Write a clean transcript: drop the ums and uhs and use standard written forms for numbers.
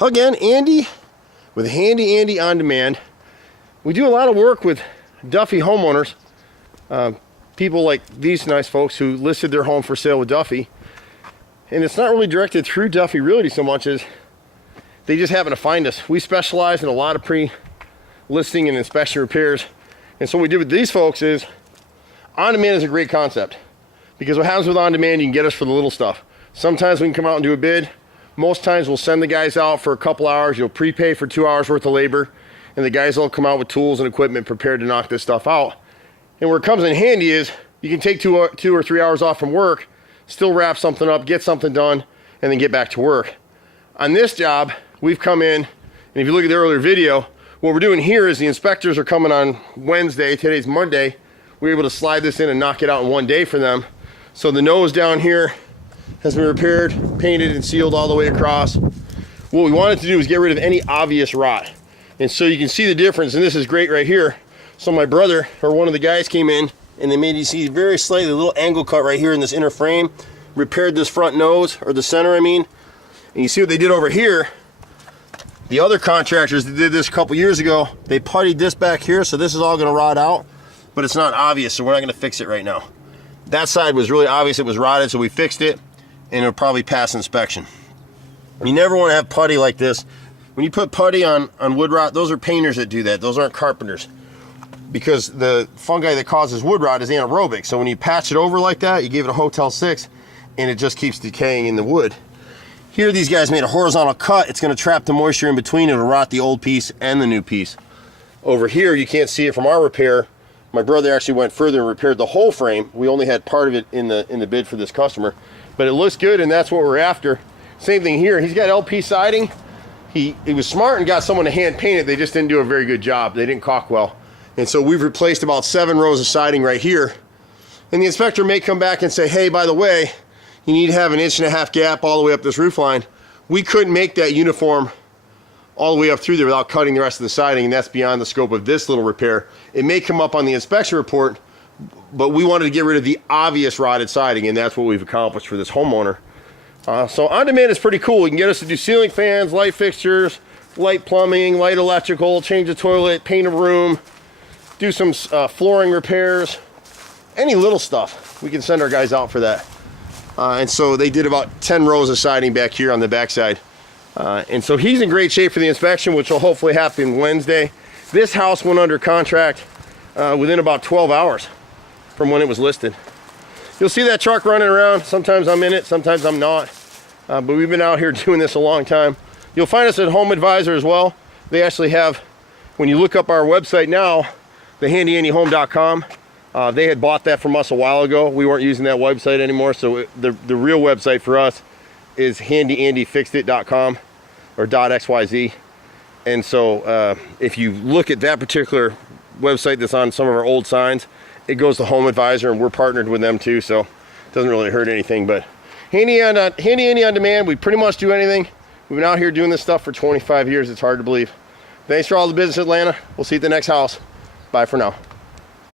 Again, Andy with Handy Andy On Demand. We do a lot of work with Duffy homeowners. People like these nice folks who listed their home for sale with Duffy. And it's not really directed through Duffy Realty so much as they just happen to find us. We specialize in a lot of pre-listing and inspection repairs. And so what we did with these folks is, on-demand is a great concept. Because what happens with on-demand, you can get us for the little stuff. Sometimes we can come out and do a bid. Most times we'll send the guys out for a couple hours. You'll prepay for 2 hours worth of labor. And the guys will come out with tools and equipment prepared to knock this stuff out. And where it comes in handy is, you can take two or 3 hours off from work, still wrap something up, get something done, and then get back to work. On this job, we've come in, and if you look at the earlier video, what we're doing here is the inspectors are coming on Wednesday, today's Monday. We're able to slide this in and knock it out in one day for them. So the nose down here has been repaired, painted, and sealed all the way across. What we wanted to do is get rid of any obvious rot. And so you can see the difference, and this is great right here. So my brother, or one of the guys, came in, and they made you see very slightly, a little angle cut right here in this inner frame, repaired this front nose, or the center I mean. And you see what they did over here. The other contractors that did this a couple years ago, they puttied this back here, so this is all gonna rot out, but it's not obvious, so we're not gonna fix it right now. That side was really obvious it was rotted, so we fixed it, and it'll probably pass inspection. You never wanna have putty like this. When you put putty on wood rot, those are painters that do that. Those aren't carpenters. Because the fungi that causes wood rot is anaerobic. So when you patch it over like that, you give it a Hotel 6, and it just keeps decaying in the wood. Here, these guys made a horizontal cut. It's gonna trap the moisture in between. It'll rot the old piece and the new piece. Over here, you can't see it from our repair. My brother actually went further and repaired the whole frame. We only had part of it in the bid for this customer. But it looks good, and that's what we're after. Same thing here. He's got LP siding. He was smart and got someone to hand paint it. They just didn't do a very good job. They didn't caulk well. And so we've replaced about 7 rows of siding right here. And the inspector may come back and say, hey, by the way, you need to have an 1.5 inch gap all the way up this roof line. We couldn't make that uniform all the way up through there without cutting the rest of the siding, and that's beyond the scope of this little repair. It may come up on the inspection report, but we wanted to get rid of the obvious rotted siding, and that's what we've accomplished for this homeowner. So on demand is pretty cool. You can get us to do ceiling fans, light fixtures, light plumbing, light electrical, change the toilet, paint a room, do some flooring repairs, any little stuff. We can send our guys out for that. And so they did about 10 rows of siding back here on the backside. And so he's in great shape for the inspection, which will hopefully happen Wednesday. This house went under contract within about 12 hours from when it was listed. You'll see that truck running around. Sometimes I'm in it, sometimes I'm not. But we've been out here doing this a long time. You'll find us at Home Advisor as well. They actually have, when you look up our website now, the HandyANDYHome.com, they had bought that from us a while ago. We weren't using that website anymore, so the real website for us is HandyANDYFixedIt.com or .xyz. And so if you look at that particular website that's on some of our old signs, it goes to Home Advisor, and we're partnered with them too, so it doesn't really hurt anything. But Handy Andy On Demand, we pretty much do anything. We've been out here doing this stuff for 25 years. It's hard to believe. Thanks for all the business, Atlanta. We'll see you at the next house. Bye for now.